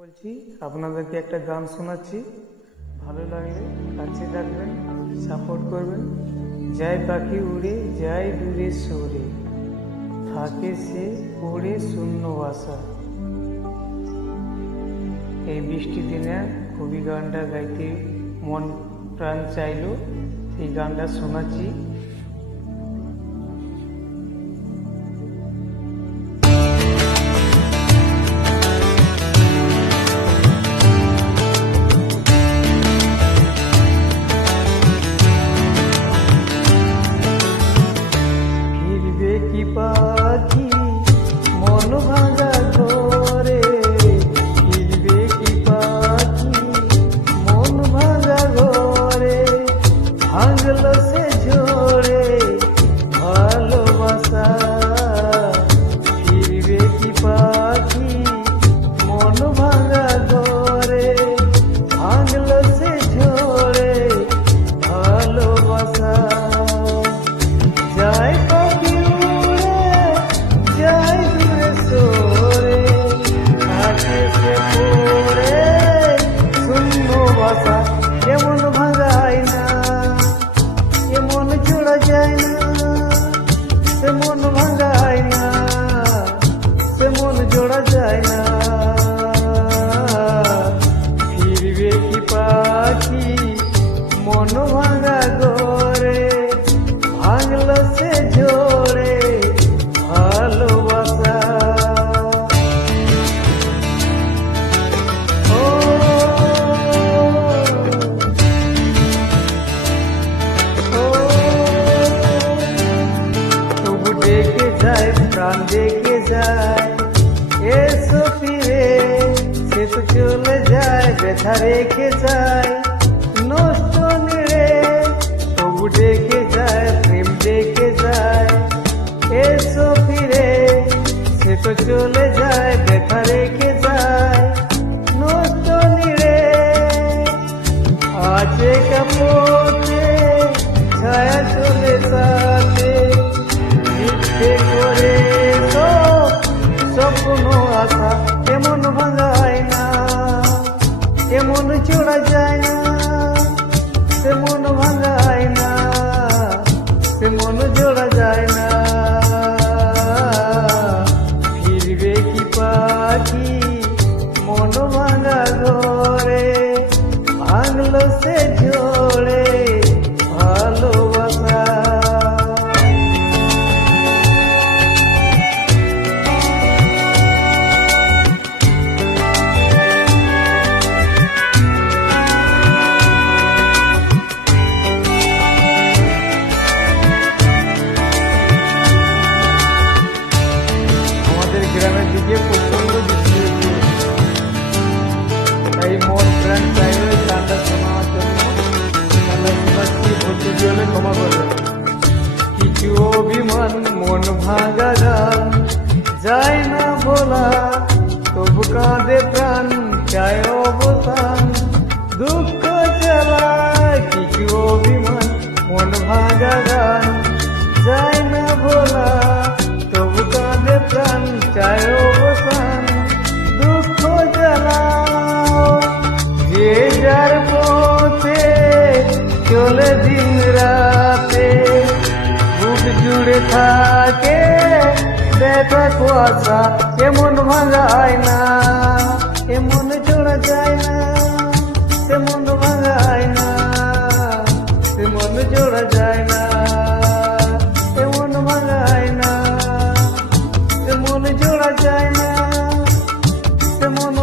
বলছি আপনাদেরকে একটা গান শোনাচ্ছি, ভালো লাগলে কাছে থাকবেন, সাপোর্ট করবেন। যায় পাখি উড়ে যায় দূরে সরে, থাকে সে পড়ে শূন্য বাসা। এই বৃষ্টি দিনে খুবই গানটা গাইতে মন প্রাণ চাইলো, এই গানটা শোনাচ্ছি। পাখি মন ভাঙা ঘরে, ফিরবে কি পাখি মন ভাঙা ঘরে, ভাঙল সে ঝরে ভালোবাসা। ফিরবে কি পাখি মন ভাঙা ঘরে, ভাঙল সে ঝরে ভালোবাসা। যায় পাখি এমন ভাঙায় না, এমন জোড়া যায় না, তেমন ভাঙায় না, তেমন জোড়া যায় না। ফিরবে কি পাখি মন ভাঙা ঘরে, ভাঙল সে ঝরে ভালোবাসা। প্রাণ দেখে যায় এসো ফিরে, সে তো চলে যায় ব্যথা রেখে যায় নষ্ট নিড়ে। তবু ডেকে যায় প্রেম দেখে যায় এসো ফিরে, সে তো চলে যায় ব্যথা রেখে যায় নষ্ট নিড়ে। আছে কাপড়ে ছায়া চলে সাথে, করে স্বপ্ন আশা এমন ভাঙায় না, এমন জোড়া যায় না, তেমন ভাঙায় না, তেমন জোড়া যায় না। ফিরবে কি পাখি মন ভাঙা ঘরে, ভাঙল সে ঝরে ভালোবাসা। গ্রামের দিকে প্রচন্ড বৃষ্টি হয়েছে, তাই মন প্রাণ চাইল গানটা শোনার জন্য। গানটা শোনাচ্ছি, ভর্তি হলে ক্ষমা করবে। কিছু অভিমান মন ভাঙা গান যায় না বলা, তবু কাঁদে প্রাণ চায় অবসান দুঃখ জ্বালায়। কিছু অভিমান মন ভাঙা গান যায় না বলা, তবু কাঁদে প্রাণ চায় অবসান দুঃখ জ্বালা। যে যার পথে চলে দিন রাতে, বুক জুড়ে থাকে ব্যথা কুয়াশা। এমন ভাঙায় না, এমন জোড়া যায় না, তেমন ভাঙায় না, তেমন জোড়া যায় না, তেমন ভাঙায় না, তেমন জোড়া যায় না, তেমন